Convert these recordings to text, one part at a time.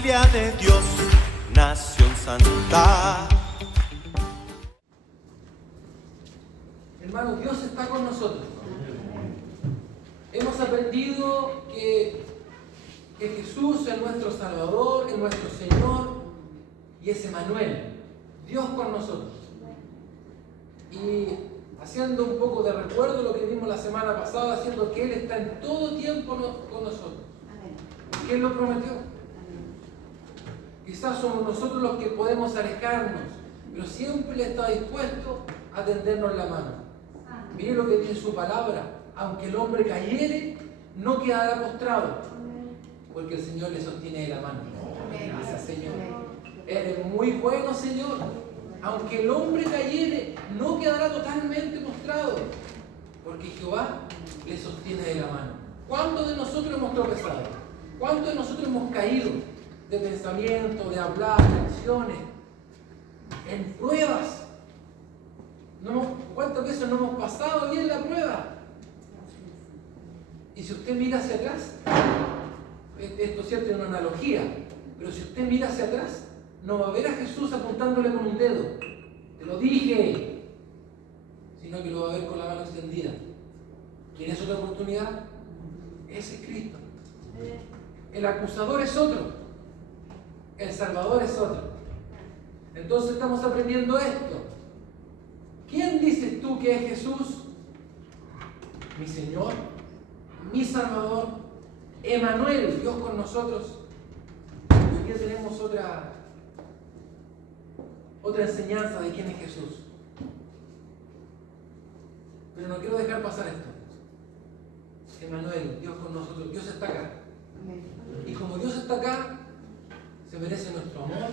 familia de Dios, nación santa. Hermano, Dios está con nosotros. Hemos aprendido que Jesús es nuestro Salvador, es nuestro Señor y es Emmanuel, Dios con nosotros. Y haciendo un poco de recuerdo lo que vimos la semana pasada, haciendo que Él está en todo tiempo con nosotros. Que Él lo prometió. Quizás somos nosotros los que podemos alejarnos, pero siempre Él está dispuesto a tendernos la mano. Mire lo que dice su palabra: aunque el hombre cayere, no quedará postrado, porque el Señor le sostiene de la mano. Gracias, Señor. Eres muy bueno, Señor. Aunque el hombre cayere, no quedará totalmente postrado, porque Jehová le sostiene de la mano. ¿Cuántos de nosotros hemos tropezado? ¿Cuántos de nosotros hemos caído de pensamiento, de hablar, de acciones, en pruebas? ¿Cuántas veces no hemos pasado bien la prueba? Y si usted mira hacia atrás, esto es cierto, es una analogía, pero si usted mira hacia atrás, no va a ver a Jesús apuntándole con un dedo, te lo dije, sino que lo va a ver con la mano extendida. ¿Quieres otra oportunidad? Ese es Cristo. El acusador es otro, el Salvador es otro. Entonces estamos aprendiendo esto. ¿Quién dices tú que es Jesús? Mi Señor, mi Salvador, Emmanuel, Dios con nosotros. Hoy día tenemos otra enseñanza de quién es Jesús. Pero no quiero dejar pasar esto. Emmanuel, Dios con nosotros, Dios está acá. Y como Dios está acá, se merece nuestro amor,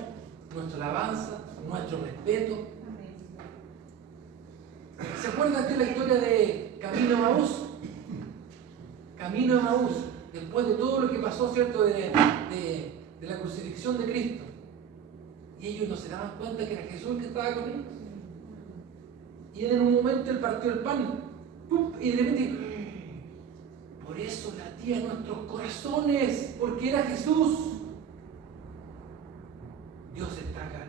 nuestra alabanza, nuestro respeto. ¿Se acuerdan de la historia de Camino a Emaús? Camino a Emaús, después de todo lo que pasó, ¿cierto?, de la crucifixión de Cristo. Y ellos no se daban cuenta que era Jesús el que estaba con ellos. Y en un momento Él partió el pan, ¡pum!, y de repente, por eso latía en nuestros corazones, porque era Jesús. Dios está acá.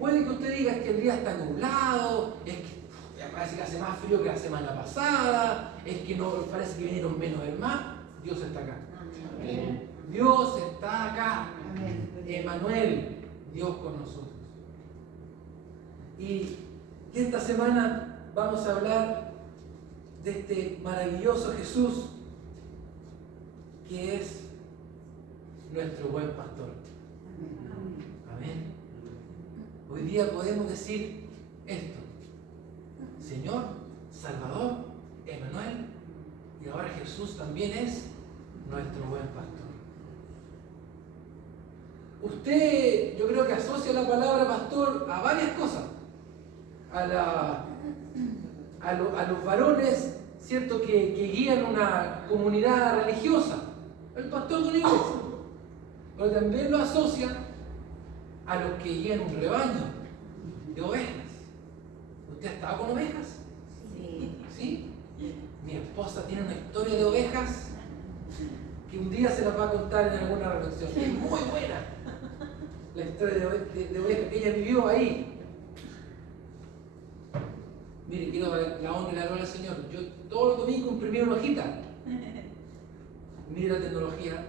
Puede que usted diga que el día está nublado, es que parece que hace más frío que la semana pasada, es que no, parece que vinieron menos del mar. Dios está acá. Amén. Dios está acá. Amén. Emmanuel, Dios con nosotros. Y esta semana vamos a hablar de este maravilloso Jesús que es nuestro buen pastor. Amén. Hoy día podemos decir esto: Señor, Salvador, Emmanuel, y ahora Jesús también es nuestro buen pastor. Usted, yo creo que asocia la palabra pastor a varias cosas. A los varones, ¿cierto?, que guían una comunidad religiosa, el pastor de una iglesia. Pero también lo asocia a los que guían un rebaño de ovejas. ¿Usted ha estado con ovejas? Sí. ¿Sí? Mi esposa tiene una historia de ovejas que un día se las va a contar en alguna reflexión. Es muy buena la historia de ovejas que ella vivió ahí. Mire, quiero dar la honra y la gloria al Señor. Yo todos los domingos imprimí una hojita. Mire la tecnología.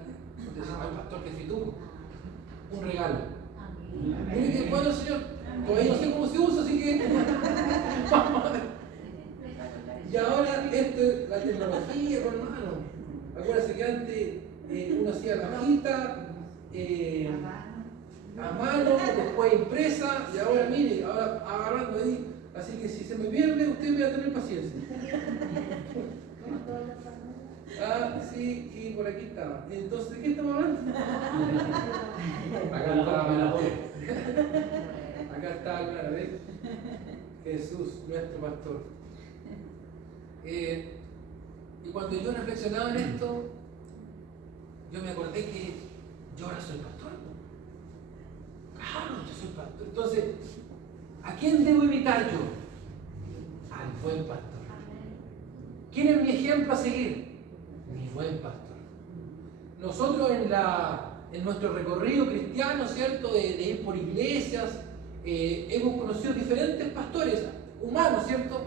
Usted se llama el pastor que fituco. Un regalo. Mire que bueno el Señor. Todavía no sé cómo se usa, así que vamos a ver. Y ahora la tecnología, hermano. Acuérdense que antes uno hacía la hojita a mano, después impresa, y ahora mire, ahora agarrando ahí. Así que si se me pierde, usted me va a tener paciencia. Ah, sí, y por aquí estaba. Entonces, ¿de qué estamos hablando? Acá estaba. Acá está, claro, ¿ves? Jesús, nuestro pastor. Y cuando yo reflexionaba en esto, yo me acordé que yo ahora soy pastor. Claro, yo soy pastor. Entonces, ¿a quién debo imitar yo? Al buen pastor. ¿Quién es mi ejemplo a seguir? Mi buen pastor. Nosotros en en nuestro recorrido cristiano, ¿cierto? De ir por iglesias, hemos conocido diferentes pastores humanos, ¿cierto?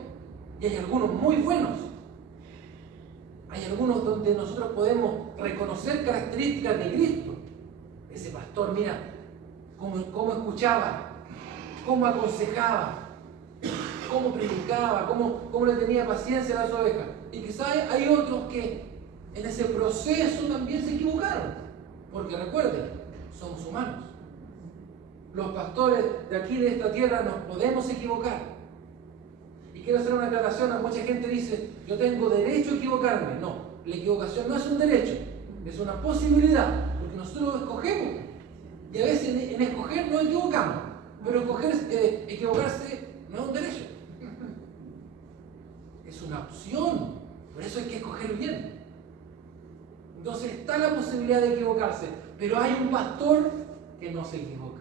Y hay algunos muy buenos. Hay algunos donde nosotros podemos reconocer características de Cristo. Ese pastor, mira, cómo escuchaba, cómo aconsejaba, cómo predicaba, cómo le tenía paciencia a las ovejas. Y quizás hay otros que en ese proceso también se equivocaron. Porque recuerden, somos humanos. Los pastores de aquí, de esta tierra, nos podemos equivocar. Y quiero hacer una aclaración. A mucha gente dice, yo tengo derecho a equivocarme. No, la equivocación no es un derecho, es una posibilidad. Porque nosotros escogemos. Y a veces en escoger nos equivocamos. Pero equivocarse no es un derecho. Es una opción. Por eso hay que escoger bien. Entonces está la posibilidad de equivocarse. Pero hay un pastor que no se equivoca.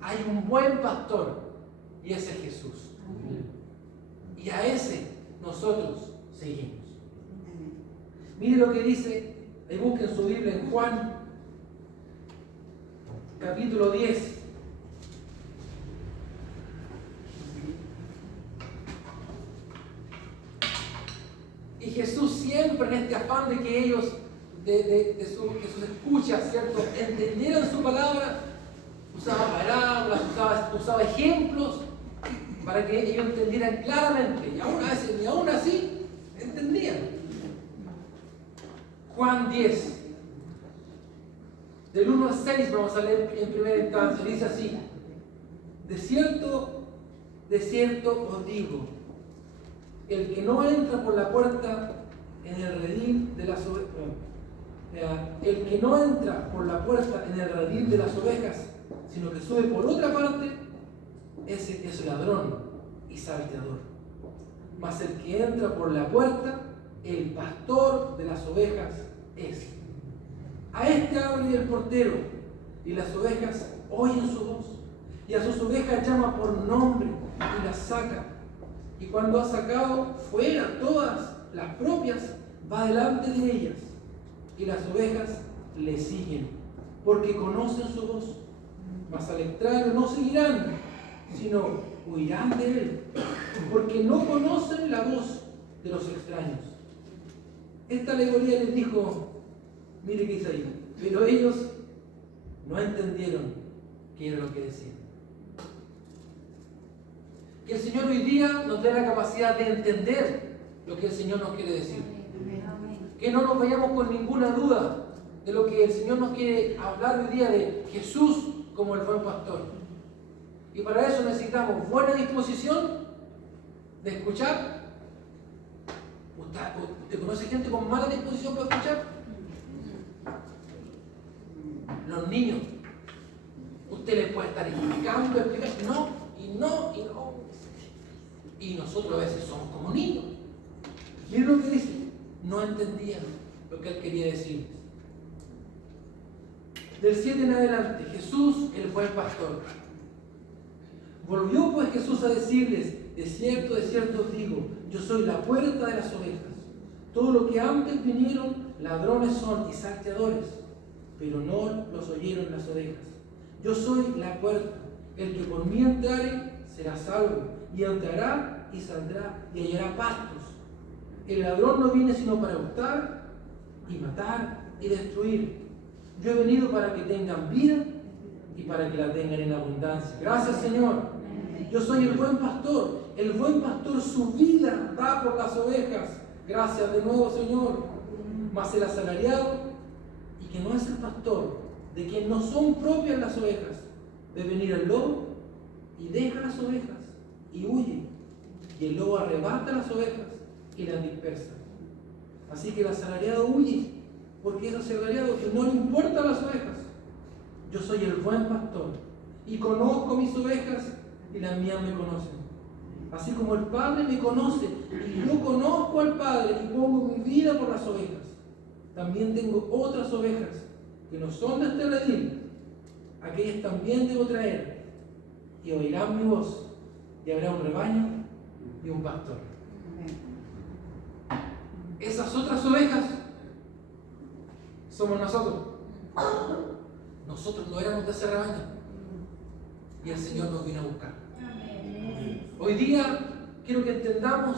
Hay un buen pastor. Y ese es Jesús. Y a ese nosotros seguimos. Mire lo que dice, ahí busquen su Biblia en Juan, capítulo 10. Y Jesús siempre en este afán de que ellos, de sus escuchas, ¿cierto?, entendieran su palabra, usaba parábolas, usaba ejemplos, para que ellos entendieran claramente, y aún así entendían. Juan 10, del 1 al 6 vamos a leer en primera instancia, dice así: de cierto os digo, el que no entra por la puerta en el redil de las ovejas, el que no entra por la puerta en el redil de las ovejas, sino que sube por otra parte, ese es ladrón y salteador. Mas el que entra por la puerta, el pastor de las ovejas es. A este abre el portero, y las ovejas oyen su voz, y a sus ovejas llama por nombre y las saca. Y cuando ha sacado fuera todas las propias, va delante de ellas, y las ovejas le siguen, porque conocen su voz. Mas al extraño no seguirán, sino huirán de él, porque no conocen la voz de los extraños. Esta alegoría les dijo, mire qué dice ahí, pero ellos no entendieron qué era lo que decían. Que el Señor hoy día nos dé la capacidad de entender lo que el Señor nos quiere decir. Que no nos vayamos con ninguna duda de lo que el Señor nos quiere hablar hoy día de Jesús como el buen pastor. Y para eso necesitamos buena disposición de escuchar. ¿Usted conoce gente con mala disposición para escuchar? Los niños. Usted les puede estar explicando, no, y no, y no. Y nosotros a veces somos como niños. Miren lo que dice. No entendían lo que él quería decirles. Del 7 en adelante, Jesús, el buen pastor. Volvió pues Jesús a decirles, de cierto os digo, yo soy la puerta de las ovejas. Todo lo que antes vinieron, ladrones son y salteadores, pero no los oyeron las ovejas. Yo soy la puerta, el que por mí entrare será salvo, y entrará y saldrá y hallará pastos. El ladrón no viene sino para hurtar y matar y destruir. Yo he venido para que tengan vida y para que la tengan en abundancia. Gracias, Señor. Yo soy el buen pastor. El buen pastor su vida da por las ovejas. Gracias de nuevo, Señor. Mas el asalariado, y que no es el pastor, de quien no son propias las ovejas, ve venir el lobo y deja las ovejas y huye. Y el lobo arrebata las ovejas y las dispersa. Así que el asalariado huye, porque es asalariado que no le importan las ovejas. Yo soy el buen pastor y conozco mis ovejas y las mías me conocen. Así como el Padre me conoce y yo conozco al Padre y pongo mi vida por las ovejas. También tengo otras ovejas que no son de este redil. Aquellas también debo traer y oirán mi voz y habrá un rebaño y un pastor. Esas otras ovejas somos nosotros. nosotros no éramos de ese rebaño y el Señor nos vino a buscar. Hoy día quiero que entendamos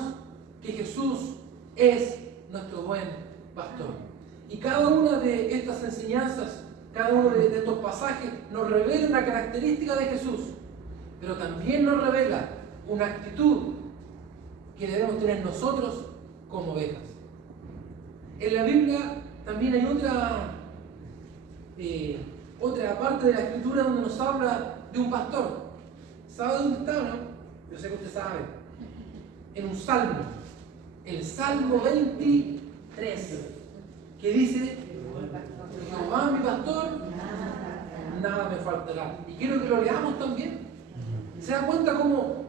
que Jesús es nuestro buen pastor. Y cada una de estas enseñanzas, cada uno de estos pasajes nos revela una característica de Jesús, pero también nos revela una actitud que debemos tener nosotros como ovejas. En la Biblia también hay otra parte de la Escritura donde nos habla de un pastor. ¿Sabe dónde está o no? Yo sé que usted sabe. En un salmo. El Salmo 23. Que dice: Jehová mi pastor, nada me faltará. Y quiero que lo leamos también. ¿Se da cuenta cómo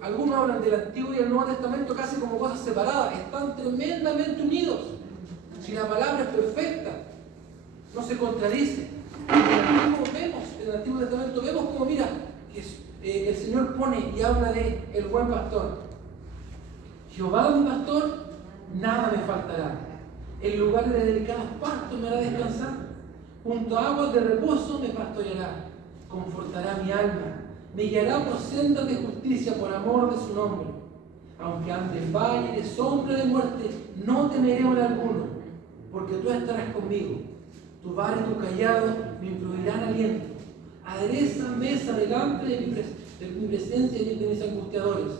algunos hablan del Antiguo y el Nuevo Testamento casi como cosas separadas? Están tremendamente unidos. Si la palabra es perfecta, no se contradice. En el Antiguo Testamento vemos como, mira, que el Señor pone y habla de el buen pastor. Jehová mi pastor, nada me faltará. En lugares de delicados pastos me hará descansar. Junto a aguas de reposo me pastoreará. Confortará mi alma. Me guiará por sendas de justicia por amor de su nombre. Aunque ande en valle de sombra de muerte, no temeré mal alguno, porque tú estarás conmigo. Tu vara y tu callado me influirán aliento. Adereza mesa delante de mi presencia y de mis angustiadores.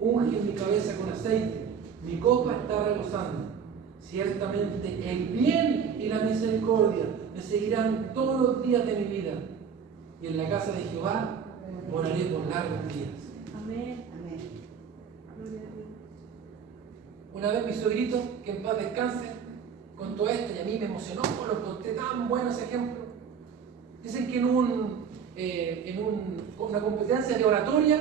Unge mi cabeza con aceite. Mi copa está rebosando. Ciertamente el bien y la misericordia me seguirán todos los días de mi vida. Y en la casa de Jehová moraré por largos días. Amén. Una vez mi suegrito, que en paz descanse, contó esto y a mí me emocionó, lo conté tan bueno ese ejemplo. Dicen que en una competencia de oratoria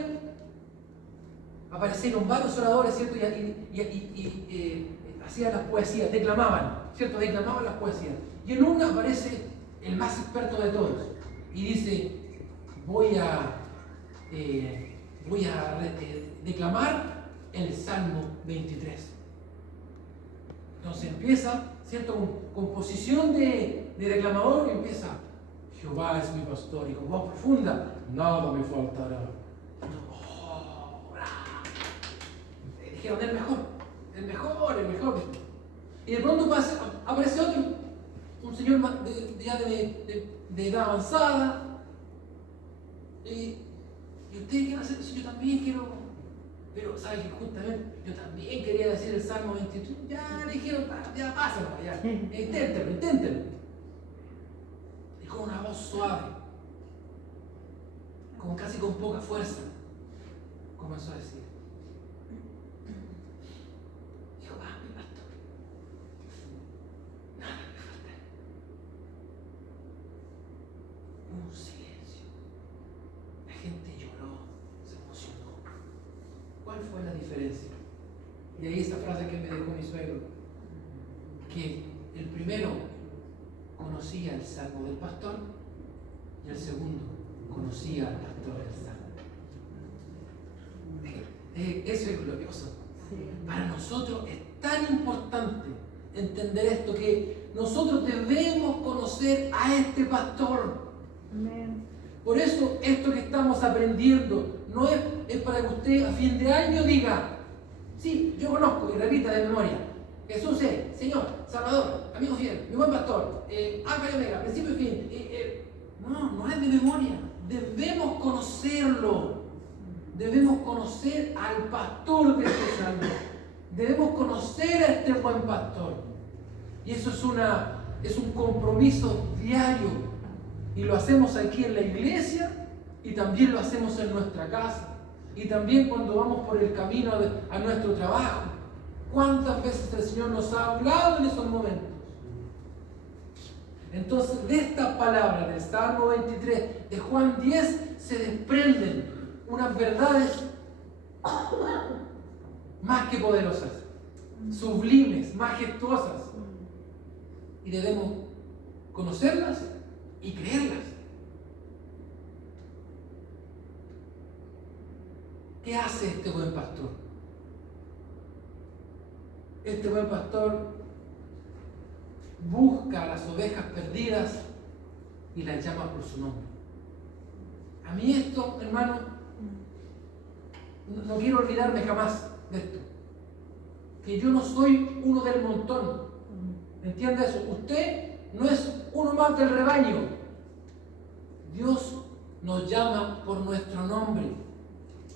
aparecieron varios oradores, ¿cierto? Y hacían las poesías, declamaban, ¿cierto? Declamaban las poesías. Y en una aparece el más experto de todos y dice: voy a declamar el Salmo 23. Entonces empieza, ¿cierto? Con posición de declamador, y empieza: Jehová es mi pastor, y con voz profunda: nada me faltará. Oh, dijeron: el mejor. Y de pronto aparece otro, un señor ya de edad avanzada. Y ustedes quieren hacer eso, yo también quiero. Pero, ¿saben que justamente yo también quería decir el Salmo 23? Ya le dijeron: ya pásalo, ya. Inténtelo. Y con una voz suave, como casi con poca fuerza, comenzó a decir: Jehová mi pastor, nada me faltará. Un silencio. La gente lloró, se emocionó. ¿Cuál fue la diferencia? Y ahí esa frase que me dejó mi suegro, que el primero conocía el salmo del pastor y el segundo conocía al pastor del salmo. Eso es glorioso. Para nosotros es tan importante entender esto, que nosotros debemos conocer a este pastor. Amén. Por eso esto que estamos aprendiendo no es para que usted a fin de año diga: sí, yo conozco, y repita de memoria: Jesús es Señor, Salvador, amigo fiel, mi buen pastor, alfa y omega, principio y fin. No es de memoria. Debemos conocerlo. Debemos conocer al pastor de este salmo. Debemos conocer a este buen pastor. Y eso es un compromiso diario. Y lo hacemos aquí en la iglesia, y también lo hacemos en nuestra casa, y también cuando vamos por el camino a nuestro trabajo. ¿Cuántas veces el Señor nos ha hablado en esos momentos? Entonces, de esta palabra del Salmo 23, de Juan 10, se desprenden unas verdades más que poderosas, sublimes, majestuosas, y debemos conocerlas y creerlas. ¿Qué hace este buen pastor? Este buen pastor busca a las ovejas perdidas y la llama por su nombre. A mí esto, hermano, no quiero olvidarme jamás de esto. Que yo no soy uno del montón. ¿Entiende eso? Usted no es uno más del rebaño. Dios nos llama por nuestro nombre.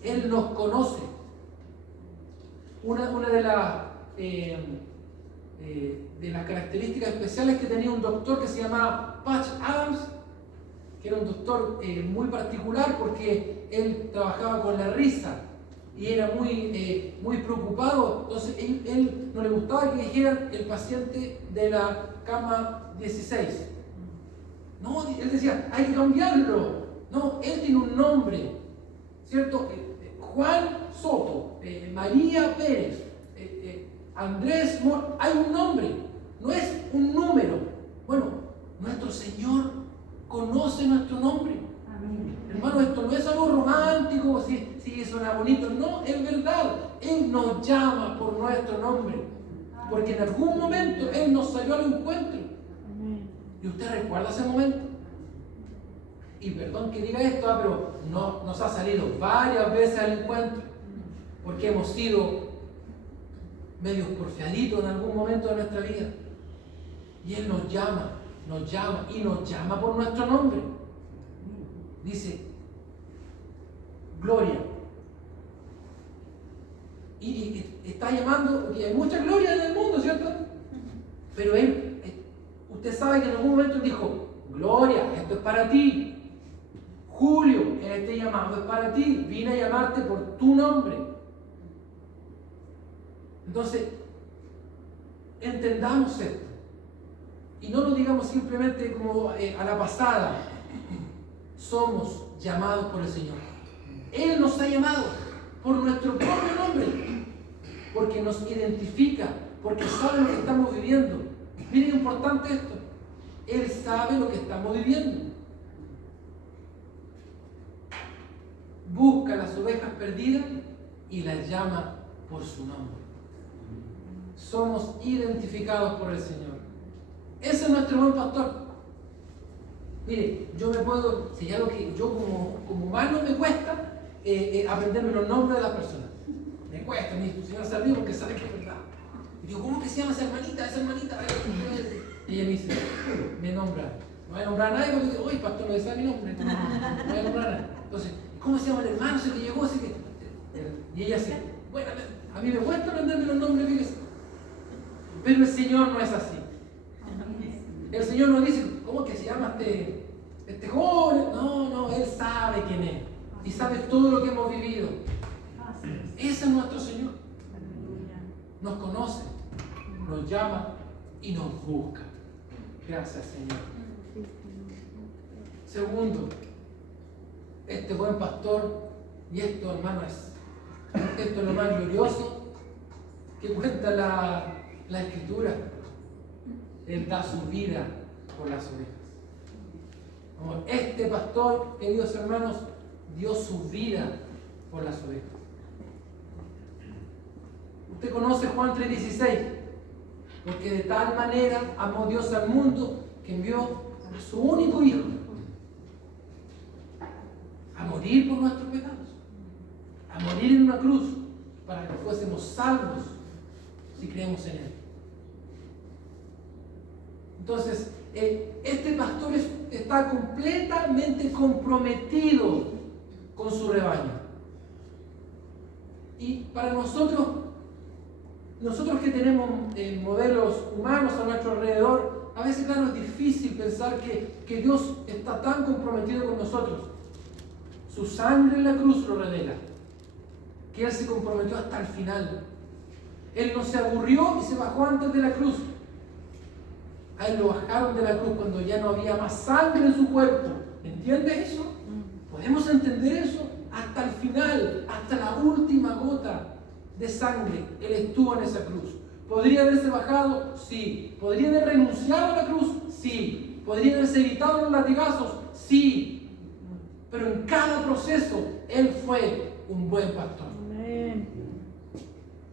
Él nos conoce. Una de las características especiales que tenía un doctor que se llamaba Patch Adams, que era un doctor muy particular porque él trabajaba con la risa y era muy preocupado. Entonces él no le gustaba que dijeran el paciente de la cama 16. No, él decía, hay que cambiarlo. No, él tiene un nombre, ¿cierto? Juan Soto, María Pérez, Andrés Mor, hay un nombre, no es un número. Bueno, nuestro Señor conoce nuestro nombre. Amén. Hermano, esto no es algo romántico, si suena bonito, no, es verdad. Él nos llama por nuestro nombre, porque en algún momento Él nos salió al encuentro. Amén. ¿Y usted recuerda ese momento? Y perdón que diga esto, pero nos ha salido varias veces al encuentro, porque hemos sido medios porfiaditos en algún momento de nuestra vida. Y Él nos llama y nos llama por nuestro nombre. Dice, gloria. Y está llamando, porque hay mucha gloria en el mundo, ¿cierto? Pero Él, usted sabe que en algún momento Él dijo, gloria, esto es para ti. Julio, este llamado es para ti. Vine a llamarte por tu nombre. Entonces, entendamos esto. Y no lo digamos simplemente como a la pasada. Somos llamados por el Señor. Él nos ha llamado por nuestro propio nombre. Porque nos identifica. Porque sabe lo que estamos viviendo. Miren qué importante esto. Él sabe lo que estamos viviendo. Busca las ovejas perdidas y las llama por su nombre. Somos identificados por el Señor. Ese es nuestro buen pastor. Mire, yo me puedo, si ya lo que yo como humano me cuesta aprenderme los nombres de las personas. Me cuesta, mi señora se ríe porque sabe que es verdad. Y digo, ¿cómo que se llama esa hermanita? Esa hermanita. Y ella me dice, me nombra. No voy a nombrar a nadie porque digo, oye, pastor, no sabe mi nombre. No voy a nombrar a nadie. Entonces, ¿cómo se llama el hermano ese que llegó? Ese que... Y ella dice, bueno, a mí me cuesta aprenderme los nombres, fíjese. Pero el Señor no es así. El Señor no dice, ¿cómo que se llama este joven? No, Él sabe quién es. Y sabe todo lo que hemos vivido. Ese es nuestro Señor. Nos conoce, nos llama y nos busca. Gracias, Señor. Segundo, este buen pastor, y esto, hermano, esto es lo más glorioso que cuenta la Escritura. Él da su vida por las ovejas. Como este pastor, queridos hermanos, dio su vida por las ovejas. Usted conoce Juan 3:16, porque de tal manera amó Dios al mundo que envió a su único Hijo a morir por nuestros pecados, a morir en una cruz para que fuésemos salvos si creemos en Él. Entonces, este pastor está completamente comprometido con su rebaño. Y para nosotros que tenemos modelos humanos a nuestro alrededor, a veces, claro, es difícil pensar que Dios está tan comprometido con nosotros. Su sangre en la cruz lo revela, que Él se comprometió hasta el final. Él no se aburrió y se bajó antes de la cruz. A Él lo bajaron de la cruz cuando ya no había más sangre en su cuerpo. ¿Entiendes eso? ¿Podemos entender eso? Hasta el final, hasta la última gota de sangre, Él estuvo en esa cruz. ¿Podría haberse bajado? Sí. ¿Podría haber renunciado a la cruz? Sí. ¿Podría haberse evitado los latigazos? Sí. Pero en cada proceso, Él fue un buen pastor. Amén.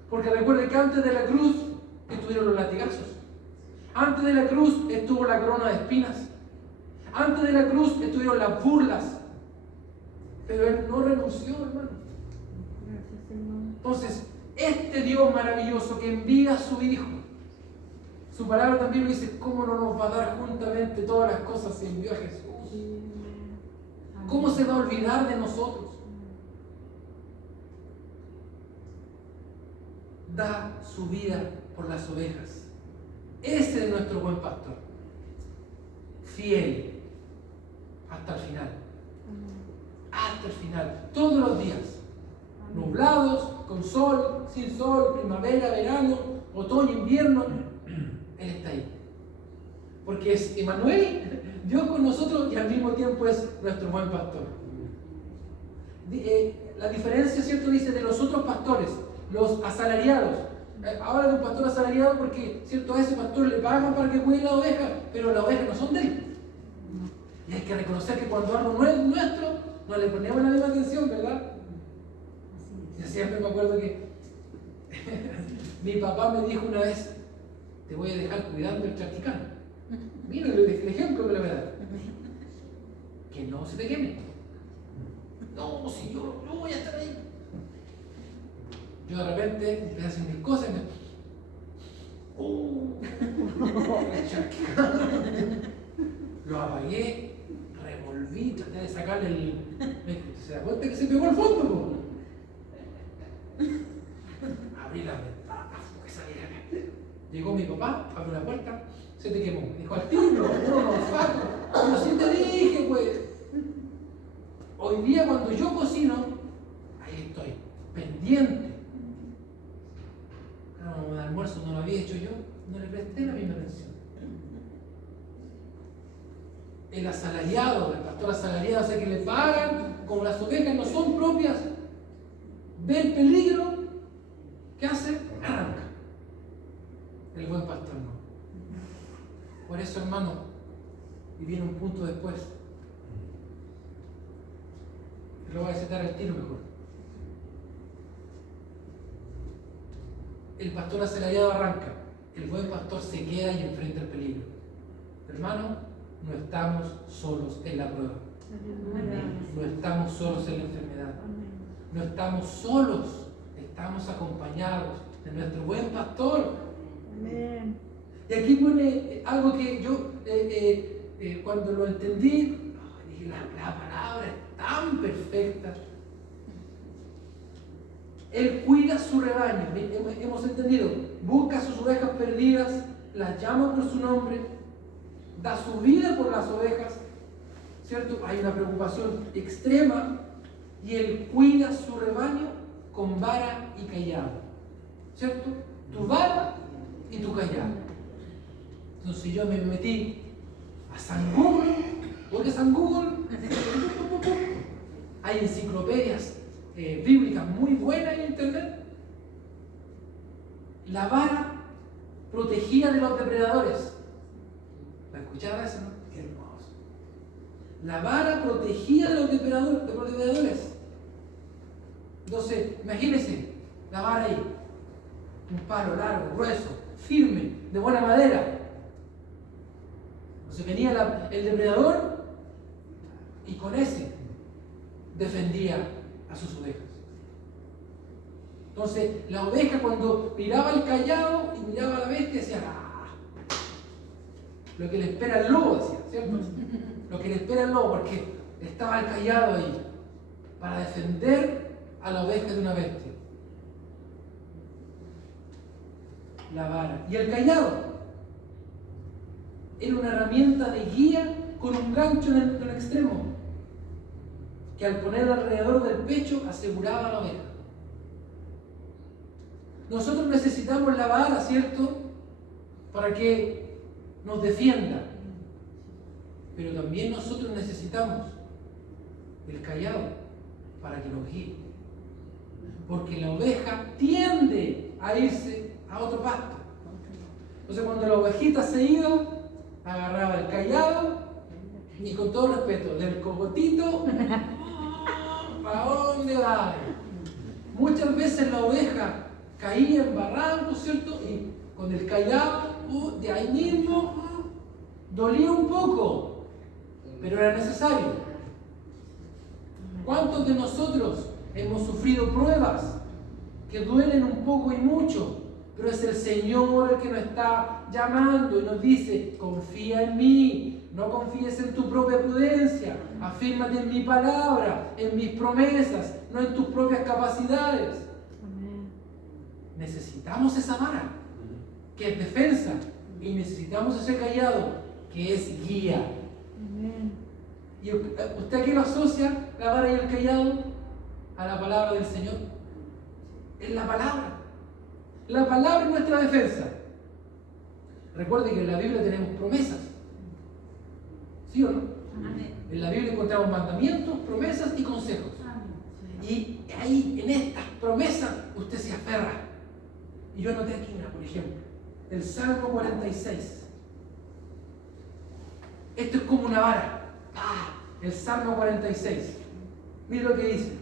Porque recuerde que antes de la cruz estuvieron los latigazos. Antes de la cruz estuvo la corona de espinas. Antes de la cruz estuvieron las burlas, pero Él no renunció, hermano. Gracias, Señor. Entonces, este Dios maravilloso que envía a su Hijo, su palabra también dice, ¿cómo no nos va a dar juntamente todas las cosas si envió a Jesús? Sí, amén. ¿Cómo se va a olvidar de nosotros? Da su vida por las ovejas. Ese es nuestro buen pastor. Fiel hasta el final. Amén. Hasta el final. Todos los días. Amén. Nublados, con sol, sin sol, primavera, verano, otoño, invierno. Él está ahí. Porque es Emmanuel, Dios con nosotros, y al mismo tiempo es nuestro buen pastor. La diferencia, ¿cierto? Dice de los otros pastores, los asalariados. Habla de un pastor asalariado porque, ¿cierto? A ese pastor le pagan para que cuide la oveja, pero las ovejas no son de él. Y hay que reconocer que cuando algo no es nuestro, no le ponemos la misma atención, ¿verdad? Y siempre me acuerdo que mi papá me dijo una vez, te voy a dejar cuidando el charquicano. Mira el ejemplo que le voy a dar. Que no se te queme. No, si yo voy a estar ahí. Yo de repente empecé a hacer mis cosas y el charquicano. Lo apagué, revolví, traté de sacarle el... ¿Se da cuenta que se pegó al fondo? Po? Abrí la ventana, que saliera. Llegó mi papá, abrió la puerta, se te quemó. Dijo, al tiro, no, faco. Pero sí te dije, pues. Hoy día cuando yo cocino, ahí estoy, pendiente. Claro, el almuerzo no lo había hecho yo, no le presté la misma atención. El asalariado, el pastor asalariado, o sea que le pagan, como las ovejas no son propias, ve el peligro, ¿qué hace? Arranca. El buen pastor no. Por eso, hermano, y viene un punto después. Lo voy a citar al tiro mejor. El pastor asalariado arranca, el buen pastor se queda y enfrenta el peligro. Hermano, no estamos solos en la prueba. No estamos solos en la enfermedad. No estamos solos, estamos acompañados de nuestro buen pastor. Amén. Y aquí pone algo que yo cuando lo entendí, dije, la palabra es tan perfecta. Él cuida su rebaño, hemos entendido, busca sus ovejas perdidas, las llama por su nombre, da su vida por las ovejas, ¿cierto? Hay una preocupación extrema y Él cuida su rebaño con vara y callado, ¿cierto? Tu vara y tu callado. Entonces yo me metí a San Google, porque San Google hay enciclopedias bíblicas muy buenas en internet. La vara protegía de los depredadores. ¿La escuchaba eso, no? Qué hermoso. La vara protegía de los depredadores. Entonces, imagínense, la vara ahí, un palo largo, grueso, firme, de buena madera. Entonces venía el depredador y con ese defendía a sus ovejas. Entonces la oveja cuando miraba el callado y miraba a la bestia decía, ¡ah! Lo que le espera el lobo, decía, ¿cierto? Lo que le espera el lobo, porque estaba el callado ahí para defender a la oveja de una bestia. La vara. Y el callado era una herramienta de guía con un gancho en el extremo, que al poner alrededor del pecho aseguraba a la oveja. Nosotros necesitamos la vara, ¿cierto? Para que nos defienda. Pero también nosotros necesitamos el callado para que nos guíe. Porque la oveja tiende a irse a otro pasto. Entonces cuando la ovejita se iba, agarraba el callado y con todo respeto, del cogotito, ¿para dónde va? Muchas veces la oveja caía en barrancos, ¿cierto? Y con el callado, de ahí mismo, dolía un poco. pero era necesario. ¿Cuántos de nosotros hemos sufrido pruebas que duelen un poco y mucho? Pero es el Señor el que nos está llamando y nos dice, confía en mí, no confíes en tu propia prudencia, afírmate en mi palabra, en mis promesas, no en tus propias capacidades. Amén. Necesitamos esa vara, que es defensa, y necesitamos ese callado, que es guía. Amén. ¿Y usted a qué lo asocia la vara y el callado? A la palabra del Señor. Es la palabra. La palabra es nuestra defensa. Recuerde que en la Biblia tenemos promesas. ¿Sí o no? Amén. En la Biblia encontramos mandamientos, promesas y consejos. Y ahí, en estas promesas, usted se aferra. Y yo anoté aquí una, por ejemplo, el Salmo 46. Esto es como una vara. El Salmo 46. Mira lo que dice.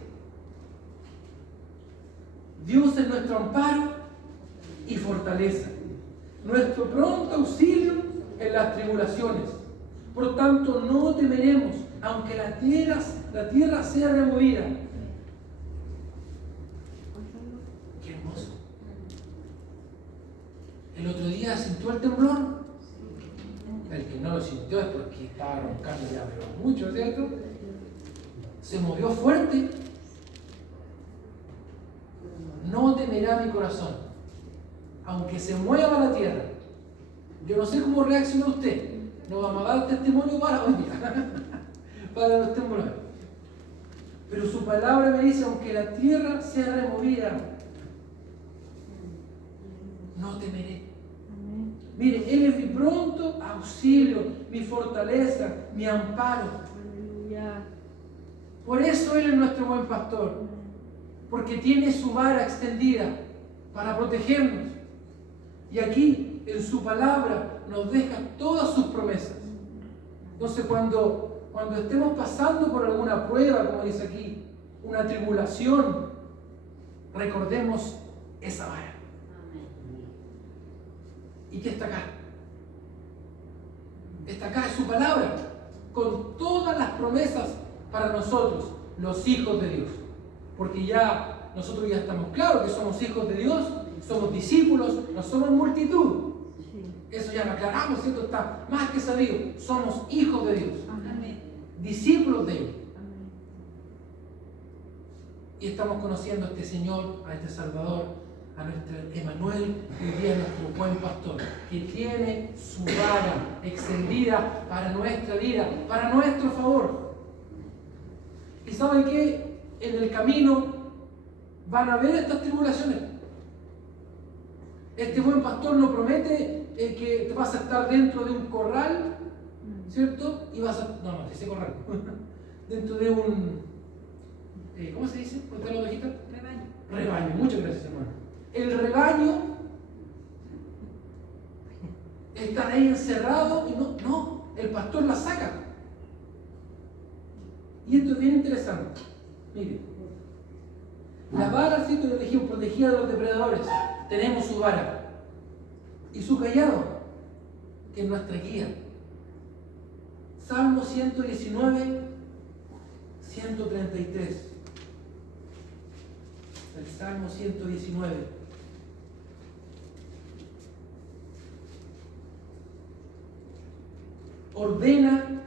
Dios es nuestro amparo y fortaleza, nuestro pronto auxilio en las tribulaciones. Por tanto, no temeremos, aunque la tierra sea removida. Qué hermoso. El otro día sintió el temblor. El que no lo sintió es porque estaba roncando ya, pero mucho, ¿cierto? Se movió fuerte. No temerá mi corazón, aunque se mueva la tierra. Yo no sé cómo reacciona usted. No vamos a dar testimonio para hoy día, para los temblores. Pero su palabra me dice, aunque la tierra sea removida, no temeré. Amén. Mire, Él es mi pronto auxilio, mi fortaleza, mi amparo. Aleluya. Por eso Él es nuestro buen pastor, porque tiene su vara extendida para protegernos. Y aquí, en su palabra, nos deja todas sus promesas. Entonces, cuando estemos pasando por alguna prueba, como dice aquí, una tribulación, recordemos esa vara. ¿Y qué está acá? Está acá es su palabra, con todas las promesas para nosotros, los hijos de Dios. Porque ya nosotros ya estamos claros que somos hijos de Dios, somos discípulos, no somos multitud. Sí. Eso ya lo aclaramos, ¿cierto? Está más que sabido. Somos hijos de Dios, Amén. discípulos de Él. Amén. Y estamos conociendo a este Señor, a este Salvador, a nuestro Emanuel, que hoy día es nuestro buen pastor, que tiene su vara extendida para nuestra vida, para nuestro favor. ¿Y saben qué? En el camino van a haber estas tribulaciones. Este buen pastor no promete que te vas a estar dentro de un corral, ¿cierto? Y vas a... No, ese corral. Dentro de un... ¿cómo se dice? ¿Cómo está la ovejita? Rebaño. Rebaño. Muchas gracias, hermano. El rebaño estar ahí encerrado y no, el pastor la saca. Y esto es bien interesante. Mire, la vara, ¿cierto? De legión protegida de los depredadores. Tenemos su vara y su callado, que es nuestra guía. Salmo 119, 133. El Salmo 119. Ordena,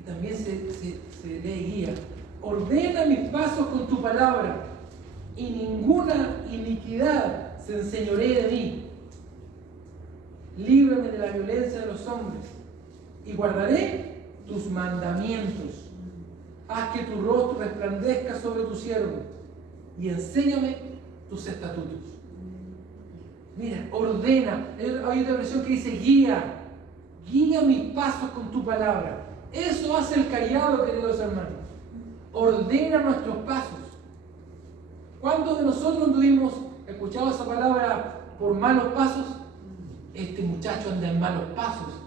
y también se lee guía, ordena mis pasos con tu palabra, y ninguna iniquidad se enseñoree de mí. Líbrame de la violencia de los hombres, y guardaré tus mandamientos. Haz que tu rostro resplandezca sobre tu siervo, y enséñame tus estatutos. Mira, ordena. Hay otra versión que dice guía. Guía mis pasos con tu palabra. Eso hace el callado, queridos hermanos. Ordena nuestros pasos. ¿Cuántos de nosotros anduvimos, escuchado esa palabra, por malos pasos? Este muchacho anda en malos pasos.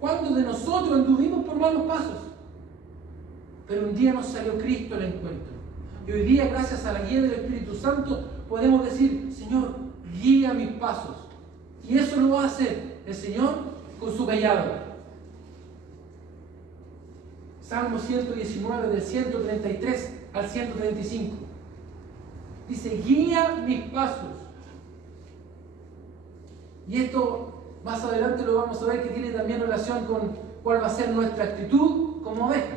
¿Cuántos de nosotros anduvimos por malos pasos? Pero un día nos salió Cristo al encuentro. Y hoy día, gracias a la guía del Espíritu Santo, podemos decir, Señor, guía mis pasos. Y eso lo va a hacer el Señor con su callado. Salmo 119, del 133 al 135. Dice, guía mis pasos. Y esto más adelante lo vamos a ver que tiene también relación con cuál va a ser nuestra actitud como oveja.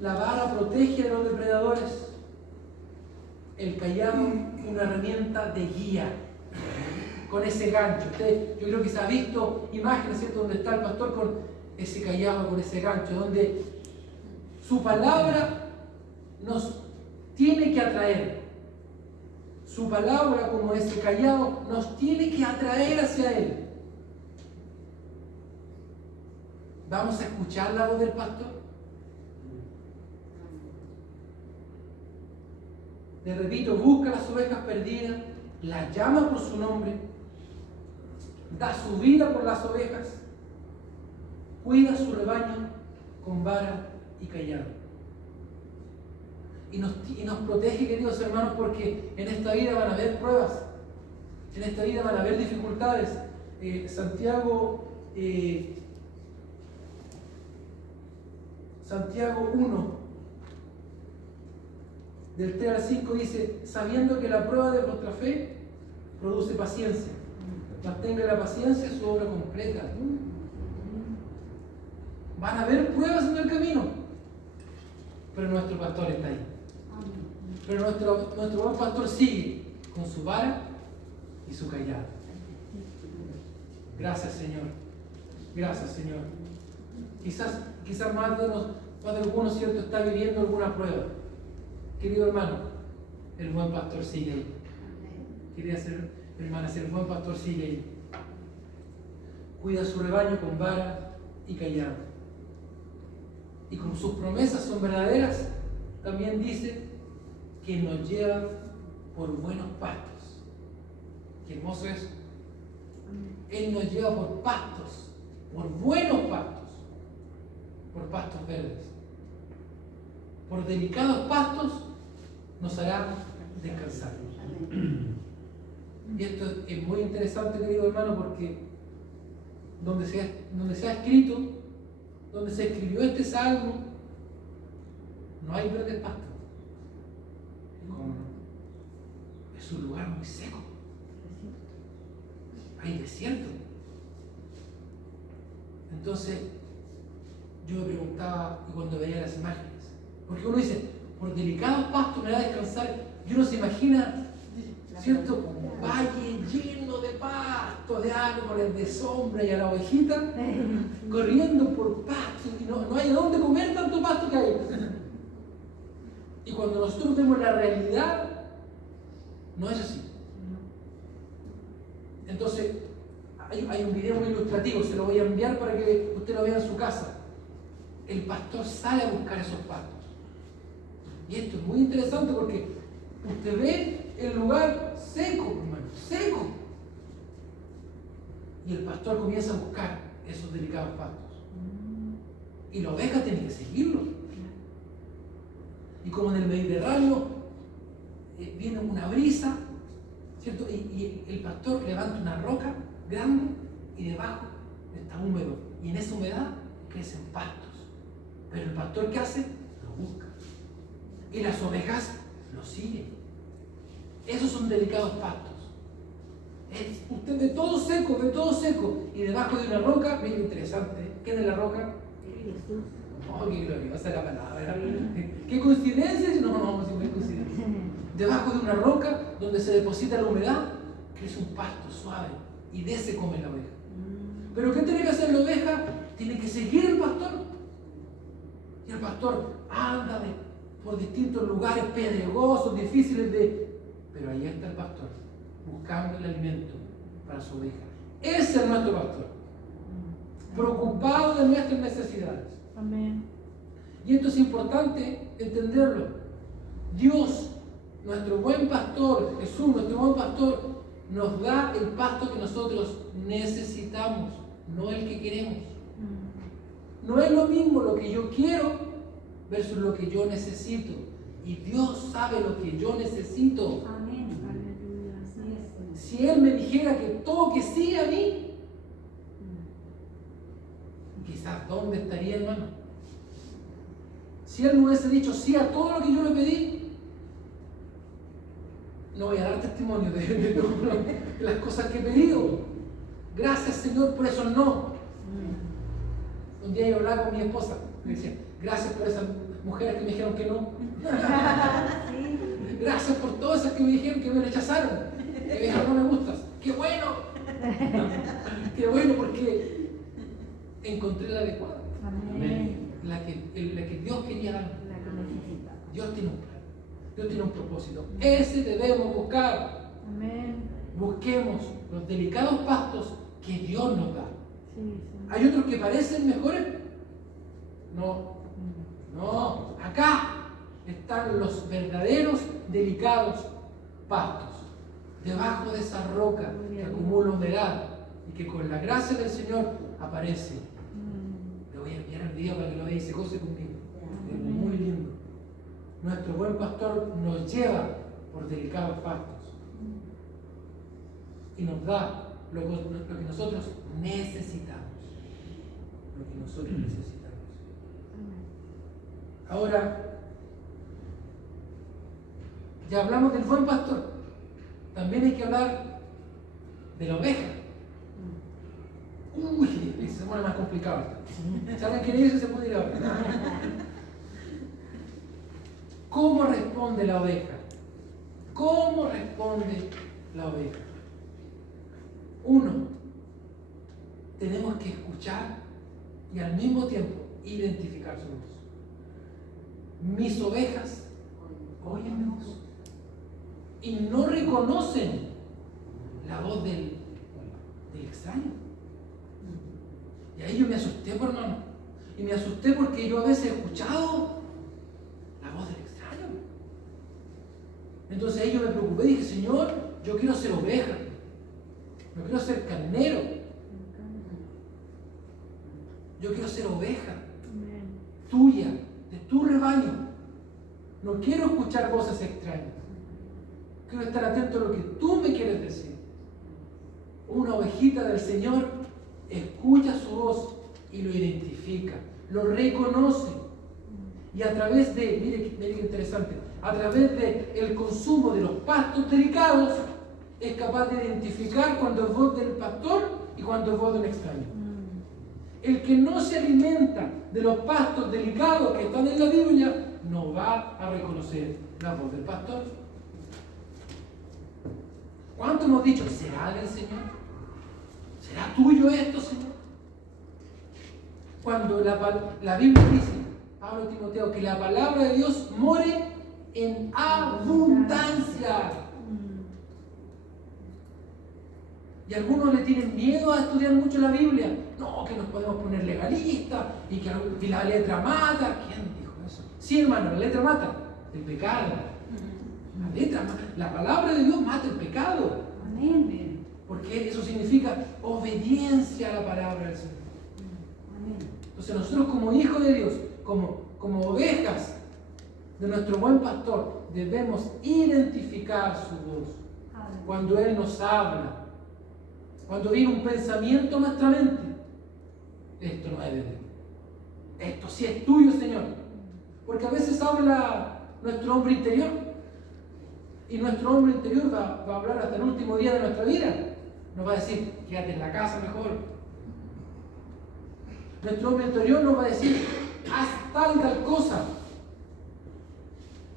La vara protege de los depredadores. El cayado, una herramienta de guía. Con ese gancho. Yo creo que se ha visto imágenes, ¿cierto?, donde está el pastor con ese cayado, con ese gancho, donde su palabra nos tiene que atraer. Su palabra, como ese cayado, nos tiene que atraer hacia Él. ¿Vamos a escuchar la voz del pastor? Le repito, busca las ovejas perdidas, las llama por su nombre, da su vida por las ovejas, cuida su rebaño con vara y cayado. Y nos protege, queridos hermanos, porque en esta vida van a haber pruebas, en esta vida van a haber dificultades. Santiago 1, del 3 al 5 dice, sabiendo que la prueba de vuestra fe produce paciencia, mantenga la paciencia su obra completa. Van a haber pruebas en el camino, pero nuestro pastor está ahí. Pero nuestro buen pastor sigue con su vara y su cayado. Gracias, Señor. Gracias, Señor. Quizás más de algunos, ¿cierto?, está viviendo alguna prueba. Querido hermano, el buen pastor sigue ahí. Quería ser, hermana, el buen pastor sigue ahí. Cuida su rebaño con vara y cayado. Y como sus promesas son verdaderas, también dice que nos lleva por buenos pastos. Qué hermoso es. Él nos lleva por pastos, por buenos pastos, por pastos verdes. Por delicados pastos nos hará descansar. Y esto es muy interesante, querido hermano, porque donde se ha escrito, donde se escribió este salmo, no hay verdes pastos. Es un lugar muy seco. Hay desierto. Entonces, yo me preguntaba, y cuando veía las imágenes, porque uno dice, por delicados pastos me va a descansar, y uno se imagina, ¿cierto?, valle lleno de pasto, de árboles, de sombra, y a la ovejita corriendo por pasto, y no hay a dónde comer tanto pasto que hay. Y cuando nosotros vemos la realidad, no es así. Entonces, hay un video muy ilustrativo, se lo voy a enviar para que usted lo vea en su casa. El pastor sale a buscar esos pastos. Y esto es muy interesante porque usted ve el lugar seco, hermano, seco. Y el pastor comienza a buscar esos delicados pastos. Y la oveja tiene que seguirlo. Y como en el Mediterráneo viene una brisa, ¿cierto? Y el pastor levanta una roca grande y debajo está húmedo. Y en esa humedad crecen pastos. Pero el pastor, ¿qué hace? Lo busca. Y las ovejas lo siguen. Esos son delicados pastos. Usted ve todo seco. Y debajo de una roca, bien interesante. ¿Qué es la roca? Jesús. Oh, qué gloriosa la palabra. ¿Qué coincidencia? No, es coincidencia. Debajo de una roca donde se deposita la humedad, crece un pasto suave y de ese come la oveja. Pero ¿qué tiene que hacer la oveja? Tiene que seguir el pastor. Y el pastor anda por distintos lugares pedregosos, difíciles pero ahí está el pastor, buscando el alimento para su oveja. Ese es nuestro pastor, preocupado de nuestras necesidades. Amén. Y esto es importante entenderlo. Dios, nuestro buen pastor, Jesús, nuestro buen pastor, nos da el pasto que nosotros necesitamos, no el que queremos. No es lo mismo lo que yo quiero versus lo que yo necesito. Y Dios sabe lo que yo necesito. Amén. Aleluya. Así es. Si Él me dijera que todo que sí a mí, que quizás ¿dónde estaría, hermano? Si él me hubiese dicho sí a todo lo que yo le pedí, no voy a dar testimonio de las cosas que he pedido. Gracias, Señor, por eso no. Un día yo hablaba con mi esposa, me decía, gracias por esas mujeres que me dijeron que no. Gracias por todas esas que me dijeron que me rechazaron, que me dijeron no me gustas. ¡Qué bueno! ¡Qué bueno! Porque encontré la adecuada. Amén. La que Dios quería dar. La que necesita. Dios tiene un plan. Dios tiene un propósito. Ese debemos buscar. Amén. Busquemos los delicados pastos que Dios nos da. Sí, sí. ¿Hay otros que parecen mejores? No. No. Acá están los verdaderos delicados pastos. Debajo de esa roca que acumula humedad y que con la gracia del Señor aparece. Le voy a enviar el video para que lo vea y se goce conmigo. Es muy lindo. Nuestro buen pastor nos lleva por delicados pastos y nos da lo que nosotros necesitamos. Lo que nosotros necesitamos. Ahora, ya hablamos del buen pastor. También hay que hablar de la oveja. Uy, se pone más complicado. ¿Saben qué dice? Se puede ir ahora. ¿Cómo responde la oveja? ¿Cómo responde la oveja? Uno, tenemos que escuchar y al mismo tiempo identificar su voz. Mis ovejas oyen mi voz y no reconocen la voz del extraño. Y ahí yo me asusté, hermano. Y me asusté porque yo a veces he escuchado la voz del extraño. Entonces ahí yo me preocupé y dije, Señor, yo quiero ser oveja. No quiero ser carnero. Yo quiero ser oveja tuya, de tu rebaño. No quiero escuchar voces extrañas. Quiero estar atento a lo que tú me quieres decir. Una ovejita del Señor escucha su voz y lo identifica, lo reconoce. Y a través de, mire qué interesante, a través del consumo de los pastos delicados, es capaz de identificar cuando es voz del pastor y cuando es voz de un extraño. El que no se alimenta de los pastos delicados que están en la Biblia, no va a reconocer la voz del pastor. ¿Cuánto hemos dicho? ¿Será del Señor? ¿Será tuyo esto, Señor? Cuando la Biblia dice, Pablo y Timoteo, que la palabra de Dios more en abundancia. Y algunos le tienen miedo a estudiar mucho la Biblia. No, que nos podemos poner legalistas y que la letra mata. ¿Quién dijo eso? Sí, hermano, la letra mata el pecado. La palabra de Dios mata el pecado. Amén. Porque eso significa obediencia a la palabra del Señor. Entonces nosotros como hijos de Dios, como ovejas de nuestro buen pastor, debemos identificar su voz. Cuando Él nos habla, cuando viene un pensamiento a nuestra mente, esto no es de Dios. Esto sí es tuyo, Señor. Porque a veces habla nuestro hombre interior. Y nuestro hombre interior va a hablar hasta el último día de nuestra vida. Nos va a decir, quédate en la casa mejor. Nuestro hombre interior nos va a decir, haz tal y tal cosa.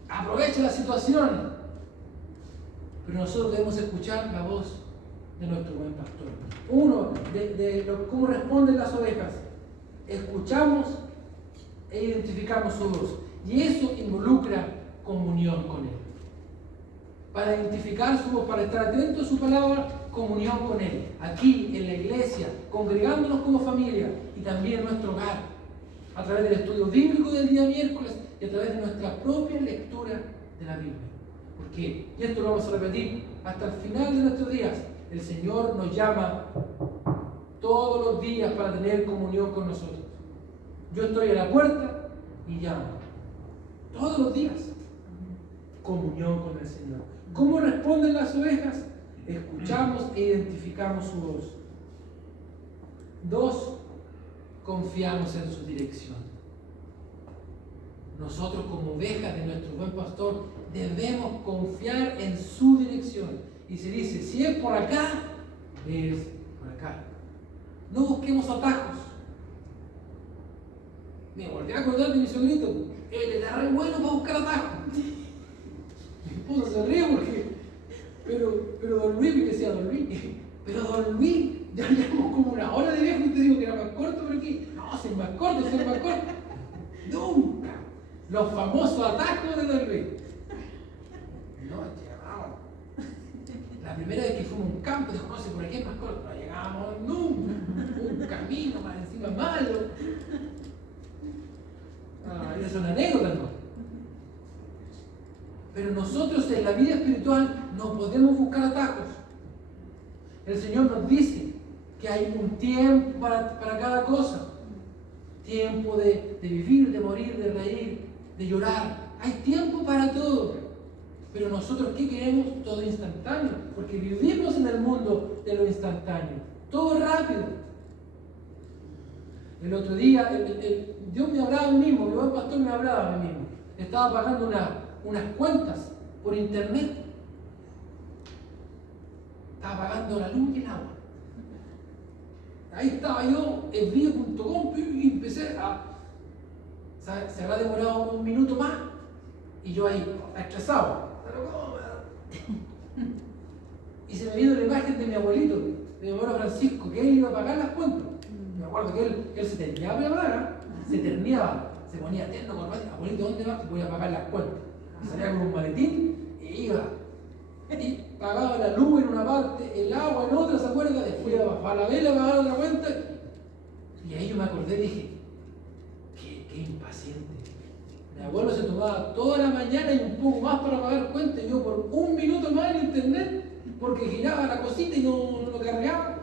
Aprovecha la situación. Pero nosotros debemos escuchar la voz de nuestro buen pastor. Uno, cómo responden las ovejas. Escuchamos e identificamos su voz. Y eso involucra comunión con Él. Para identificar su voz, para estar atento a su palabra, comunión con Él. Aquí, en la iglesia, congregándonos como familia y también en nuestro hogar. A través del estudio bíblico del día miércoles y a través de nuestra propia lectura de la Biblia. Porque, y esto lo vamos a repetir hasta el final de nuestros días, el Señor nos llama todos los días para tener comunión con nosotros. Yo estoy a la puerta y llamo. Todos los días. Comunión con el Señor. ¿Cómo responden las ovejas? Escuchamos e identificamos su voz. 2. confiamos en su dirección. Nosotros como ovejas de nuestro buen pastor debemos confiar en su dirección. Y se dice, si es por acá, es por acá. No busquemos atajos. Me volví a acordar de mi sobrito. Él era re bueno para buscar atajos. Mi esposa se ríe porque... Pero don Luis, me decía don Luis, pero don Luis, ya llevamos como una hora de viaje y te digo que era más corto por aquí. No, si es más corto, si es más corto. Nunca. Los famosos atajos de don Luis. No llegábamos. La primera vez que fuimos a un campo, dijo, no sé, por aquí es más corto. No llegábamos nunca. Un camino más encima malo. Es una anécdota, ¿no? Pero nosotros en la vida espiritual no podemos buscar atajos. El Señor nos dice que hay un tiempo para cada cosa. Tiempo de vivir, de morir, de reír, de llorar. Hay tiempo para todo. Pero nosotros, ¿qué queremos? Todo instantáneo. Porque vivimos en el mundo de lo instantáneo. Todo rápido. El otro día, Dios me hablaba a mí mismo, mi buen pastor me hablaba a mí mismo. Estaba pagando unas cuentas por internet. Estaba pagando la luz y el agua. Ahí estaba yo, en envío.com, y empecé a... Se habrá demorado un minuto más, y yo ahí, estresado. Y se me vino la imagen de mi abuelito, de mi abuelo Francisco, que él iba a pagar las cuentas. Me acuerdo que él se terminaba de pagar, se terminaba, se ponía terno, corbata, abuelito, ¿dónde vas? Voy a pagar las cuentas. Y salía con un maletín y iba. Y pagaba la luz en una parte, el agua en otra, ¿se acuerda? Después iba a bajar la vela, pagaba otra cuenta. Y ahí yo me acordé y dije, qué impaciente. Mi abuelo se tomaba toda la mañana y un poco más para pagar cuentas, y yo por un minuto más en internet, porque giraba la cosita y no lo cargaba.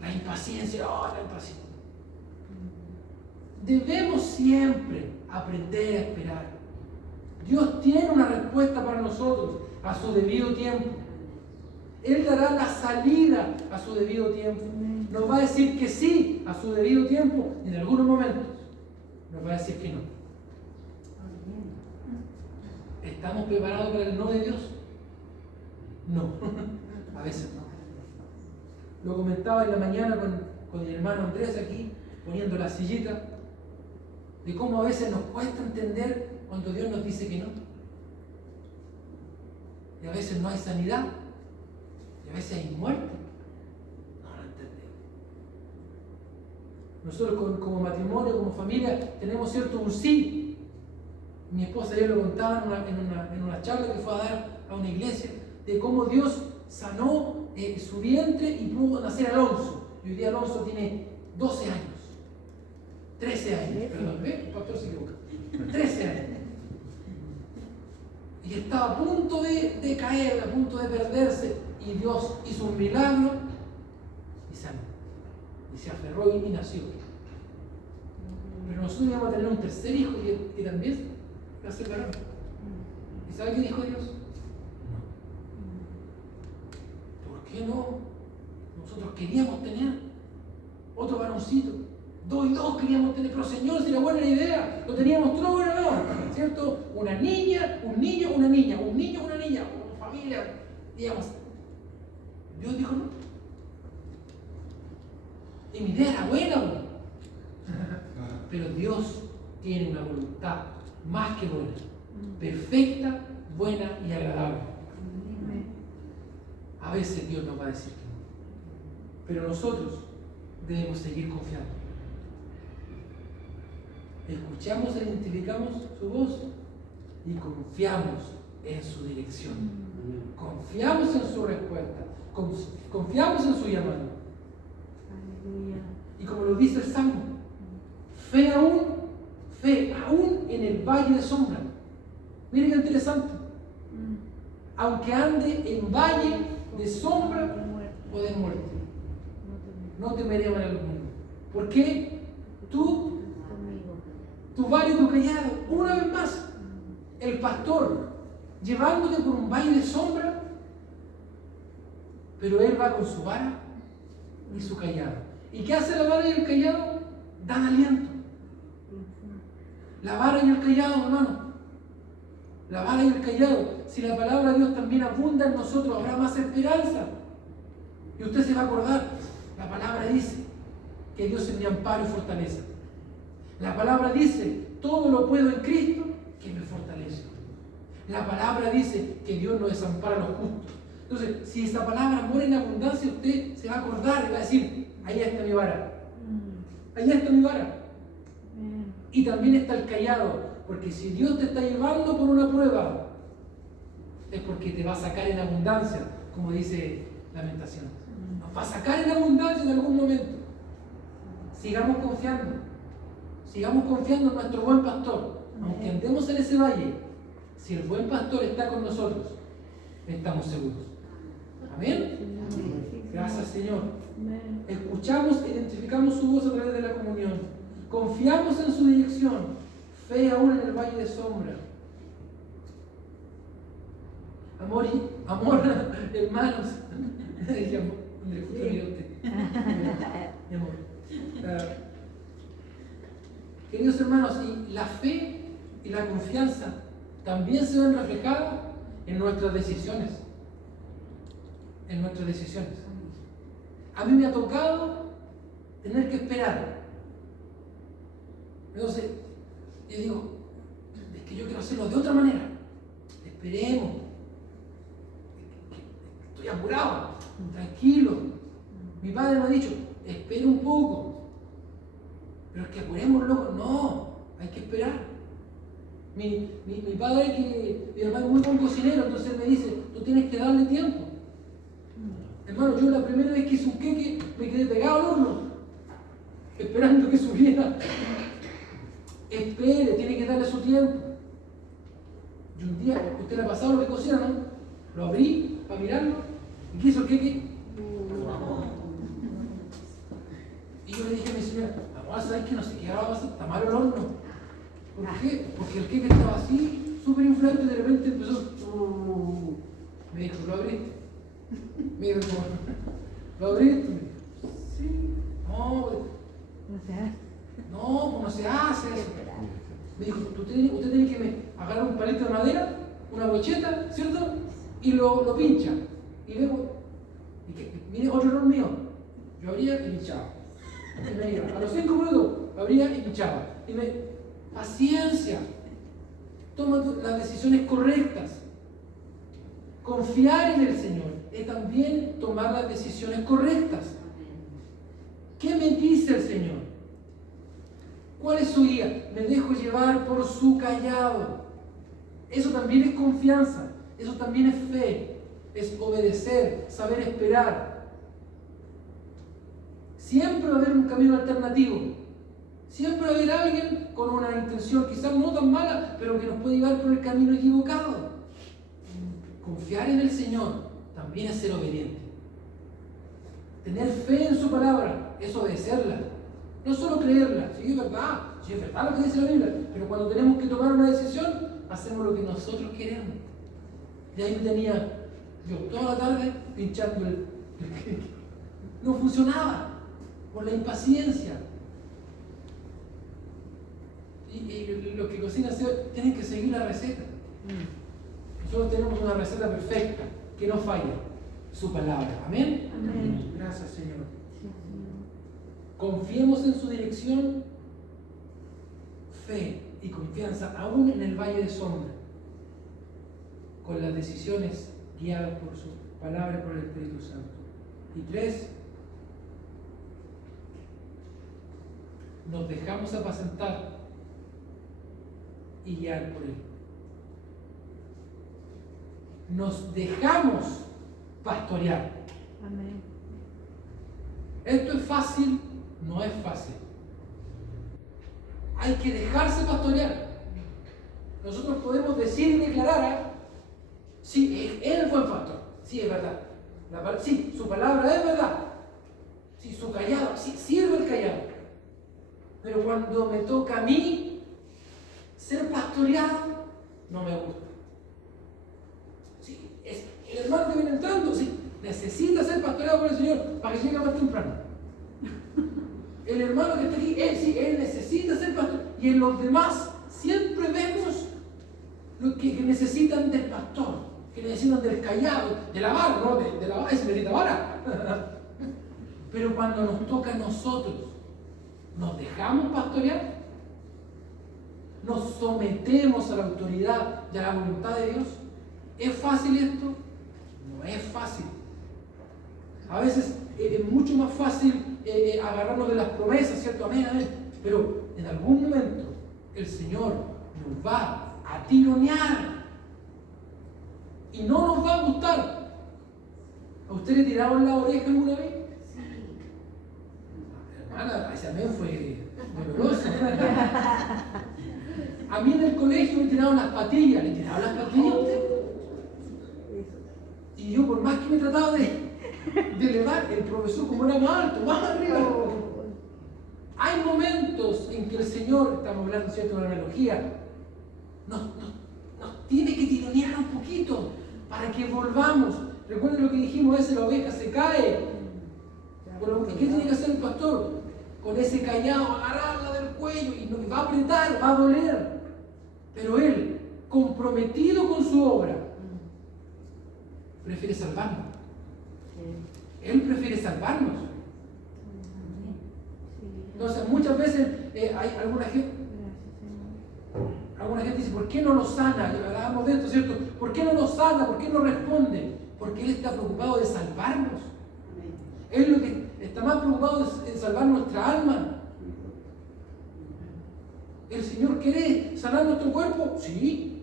La impaciencia, la impaciencia. Debemos siempre aprender a esperar. Dios tiene una respuesta para nosotros a su debido tiempo. Él dará la salida a su debido tiempo. Nos va a decir que sí a su debido tiempo en algunos momentos. Nos va a decir que no. ¿Estamos preparados para el no de Dios? No, a veces no. Lo comentaba en la mañana con el hermano Andrés aquí, poniendo la sillita, de cómo a veces nos cuesta entender cuando Dios nos dice que no. Y a veces no hay sanidad, y a veces hay muerte. No lo entendemos. Nosotros como matrimonio, como familia, tenemos cierto un sí. Mi esposa ayer lo contaba en una charla que fue a dar a una iglesia, de cómo Dios sanó su vientre y pudo nacer Alonso. Y hoy día Alonso tiene 12 años. 13 años, perdón, ¿ves? El pastor se equivoca. 13 años. Y estaba a punto de caer, a punto de perderse. Y Dios hizo un milagro y sanó. Y se aferró y nació. Pero nosotros íbamos a tener un tercer hijo que también va a ser varón. ¿Y sabe qué dijo Dios? ¿Por qué no? Nosotros queríamos tener otro varoncito. 2 y 2 queríamos tener, pero Señor, si era buena la idea, lo teníamos todo bueno, ¿cierto? Una niña, un niño, una niña, un niño, una niña, una familia, digamos. Dios dijo no. Y mi idea era buena, pero Dios tiene una voluntad más que buena, perfecta, buena y agradable. A veces Dios nos va a decir que no, pero nosotros debemos seguir confiando. Escuchamos e identificamos su voz y confiamos en su dirección. Confiamos en su respuesta. Confiamos en su llamado. Y como lo dice el Salmo, fe aún en el valle de sombra. Miren qué interesante. Aunque ande en valle de sombra o de muerte, no temeré mal alguno. ¿Por qué? Tu vara y tu callado, una vez más, el pastor llevándote por un valle de sombra, pero él va con su vara y su callado. ¿Y qué hace la vara y el callado? dan aliento. La vara y el callado, hermano. La vara y el callado. Si la palabra de Dios también abunda en nosotros, habrá más esperanza. Y usted se va a acordar, la palabra dice que Dios es mi amparo y fortaleza. La palabra dice, todo lo puedo en Cristo que me fortalece. La palabra dice que Dios no desampara a los justos. Entonces, si esa palabra muere en abundancia, usted se va a acordar y va a decir, ahí está mi vara. Ahí está mi vara. Y también está el callado, porque si Dios te está llevando por una prueba, es porque te va a sacar en abundancia, como dice Lamentaciones. Nos va a sacar en abundancia en algún momento. Sigamos confiando en nuestro buen pastor. Aunque andemos en ese valle, si el buen pastor está con nosotros, estamos seguros. Amén. Gracias, Señor. Escuchamos, identificamos su voz a través de la comunión. Confiamos en su dirección. Fe aún en el valle de sombra. Amor, hermanos. Mi amor. Queridos hermanos, y la fe y la confianza también se ven reflejadas en nuestras decisiones. En nuestras decisiones. A mí me ha tocado tener que esperar. Entonces, yo digo, es que yo quiero hacerlo de otra manera. Esperemos. Estoy apurado, tranquilo. Mi padre me ha dicho, espera un poco. Pero es que apuremos, loco. No, hay que esperar. Mi padre, mi hermano es muy buen cocinero, entonces me dice, tú tienes que darle tiempo. Hermano, yo la primera vez que hice un queque me quedé pegado al horno, esperando que subiera. Espere, tiene que darle su tiempo. Y un día, usted le ha pasado lo que cocina, ¿no? Lo abrí para mirarlo. ¿Y qué hizo el queque? Y yo le dije a mi señora, amor, ¿sabes que no sé qué ahora va a ser? Está malo el horno. ¿Por qué? Porque el queque estaba así, súper inflado y de repente empezó. Me dijo, ¿lo abriste? Me dijo, ¿lo abriste? Sí. No, pues no se hace eso. Me dijo, usted tiene que agarrar un palito de madera, una brocheta, ¿cierto? Y lo pincha. Y luego, mire, otro error mío. Yo abría y pinchaba. Y me iba. A los 5 minutos, abría y pinchaba. Paciencia. Toma las decisiones correctas. Confiar en el Señor es también tomar las decisiones correctas. ¿Qué me dice el Señor? ¿Cuál es su guía? Me dejo llevar por su callado. Eso también es confianza. Eso también es fe. Es obedecer, saber esperar. Siempre va a haber un camino alternativo. Siempre va a haber alguien con una intención quizás no tan mala, pero que nos puede llevar por el camino equivocado. Confiar en el Señor también es ser obediente. Tener fe en su palabra es obedecerla. No solo creerla, sí es verdad lo que dice la Biblia, pero cuando tenemos que tomar una decisión, hacemos lo que nosotros queremos. Y ahí me tenía yo toda la tarde pinchando el no funcionaba por la impaciencia. Y los que cocinan tienen que seguir la receta. Nosotros tenemos una receta perfecta que no falla, su palabra. Amén. Amén. Gracias, Señor. Confiemos en su dirección, fe y confianza, aún en el valle de sombra, con las decisiones guiadas por su palabra y por el Espíritu Santo. Y 3, nos dejamos apacentar y guiar por Él. Nos dejamos pastorear. Amén. Esto es fácil, no es fácil. Hay que dejarse pastorear. Nosotros podemos decir y declarar, sí, Él es el buen pastor, sí, es verdad. Sí, su palabra es verdad. Sí, su callado, sí, sirve el callado. Pero cuando me toca a mí ser pastoreado, no me gusta. Sí, el hermano que viene entrando, sí, necesita ser pastoreado por el Señor para que llegue más temprano. El hermano que está aquí, él sí, él necesita ser pastor. Y en los demás siempre vemos los que necesitan del pastor, que necesitan del callado, de la vara, no, de la vara, se necesita vara. Pero cuando nos toca a nosotros, ¿nos dejamos pastorear? ¿Nos sometemos a la autoridad y a la voluntad de Dios? ¿Es fácil esto? No es fácil. A veces es mucho más fácil agarrarnos de las promesas, ¿cierto? Amén, amén. Pero en algún momento el Señor nos va a tironear y no nos va a gustar. ¿A usted le tiraron la oreja alguna vez? Hermana, ese amén fue doloroso. A mí en el colegio me tiraron las patillas. ¿Le tiraron las patillas a usted? Y yo, por más que me trataba de elevar, el profesor, como era más alto, más arriba. Hay momentos en que el Señor, estamos hablando, ¿cierto?, de una analogía, nos tiene que tironear un poquito para que volvamos. Recuerden lo que dijimos, la oveja se cae. Pero ¿qué tiene que hacer el pastor? Con ese callado, agarrarla del cuello y va a apretar, va a doler. Pero él, comprometido con su obra, prefiere salvarnos. Él prefiere salvarnos. Entonces, muchas veces hay alguna gente dice, ¿por qué no nos sana? Ya hablábamos de esto, ¿cierto? ¿Por qué no nos sana? ¿Por qué no responde? Porque Él está preocupado de salvarnos. Él lo que está más preocupado es en salvar nuestra alma. ¿El Señor quiere sanar nuestro cuerpo? Sí.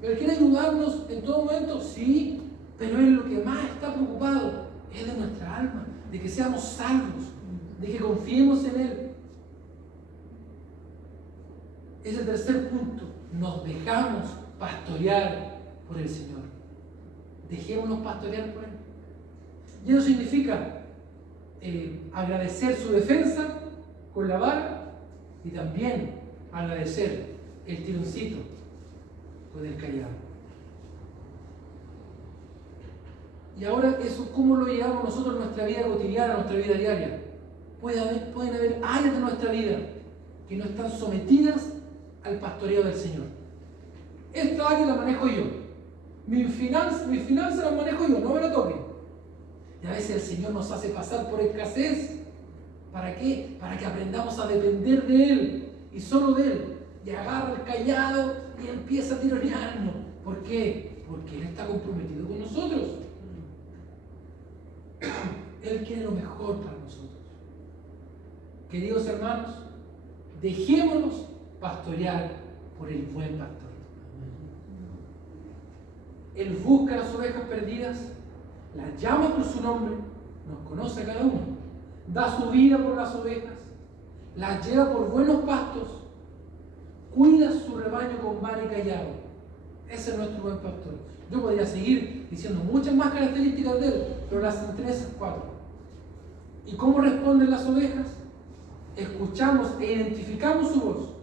¿Él quiere ayudarnos en todo momento? Sí. Pero Él lo que más está preocupado es de nuestra alma, de que seamos salvos, de que confiemos en Él. Ese tercer punto, nos dejamos pastorear por el Señor. Dejémonos pastorear por Él. Y eso significa agradecer su defensa con la vara y también agradecer el tironcito con el callado. Y ahora eso, ¿cómo lo llevamos nosotros a nuestra vida cotidiana, a nuestra vida diaria? Pueden haber áreas de nuestra vida que no están sometidas al pastoreo del Señor. Esta área la manejo yo. Mis finanzas las manejo yo, no me la toquen. Y a veces el Señor nos hace pasar por escasez. ¿Para qué? Para que aprendamos a depender de Él y solo de Él. Y agarra el callado y empieza a tironearnos. ¿Por qué? Porque Él está comprometido con nosotros. Él quiere lo mejor para nosotros. Queridos hermanos, dejémonos pastorear por el buen pastor. Él busca las ovejas perdidas, las llama por su nombre, nos conoce a cada uno, da su vida por las ovejas, las lleva por buenos pastos, cuida su rebaño con vara y callado. Ese es nuestro buen pastor. Yo podría seguir diciendo muchas más características de Él, pero las centré en esas 4. ¿Y cómo responden las ovejas? Escuchamos e identificamos su voz.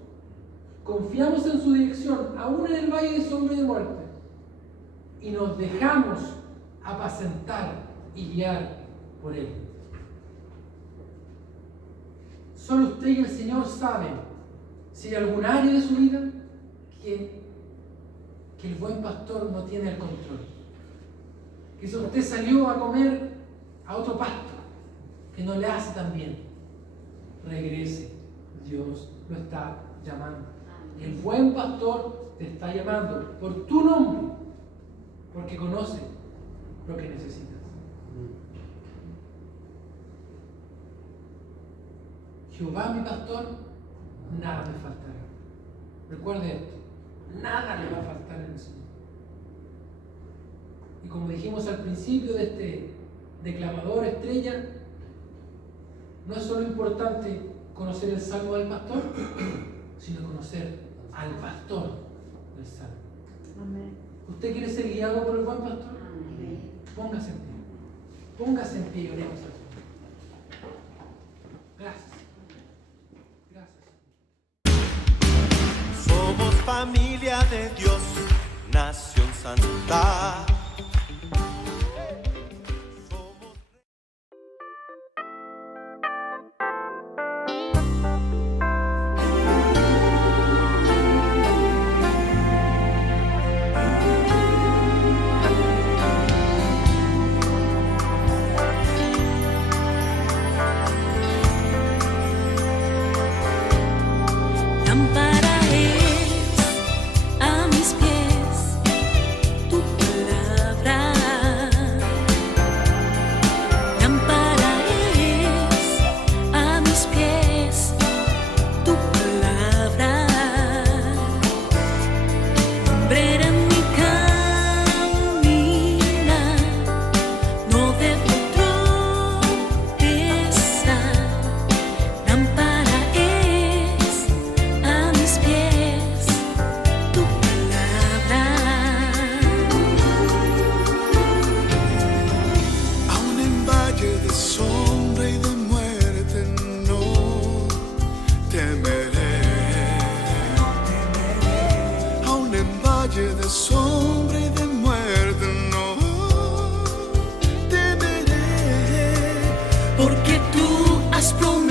Confiamos en su dirección, aún en el valle de sombra y de muerte. Y nos dejamos apacentar y guiar por Él. Solo usted y el Señor saben si hay algún área de su vida que el buen pastor no tiene el control. Quizás usted salió a comer a otro pasto que no le hace tan bien. Regrese. Dios lo está llamando. El buen pastor te está llamando por tu nombre, porque conoce lo que necesitas. Jehová mi pastor, nada me faltará. Recuerde esto, nada le va a faltar en el Señor. Y como dijimos al principio de este declamador estrella, no es solo importante conocer el salmo del pastor, sino conocer al pastor del salmo. Amén. ¿Usted quiere ser guiado por el buen pastor? Amén. Póngase en pie. Póngase en pie y oremos a Dios. Gracias. Gracias. Somos familia de Dios, nación santa. promesas.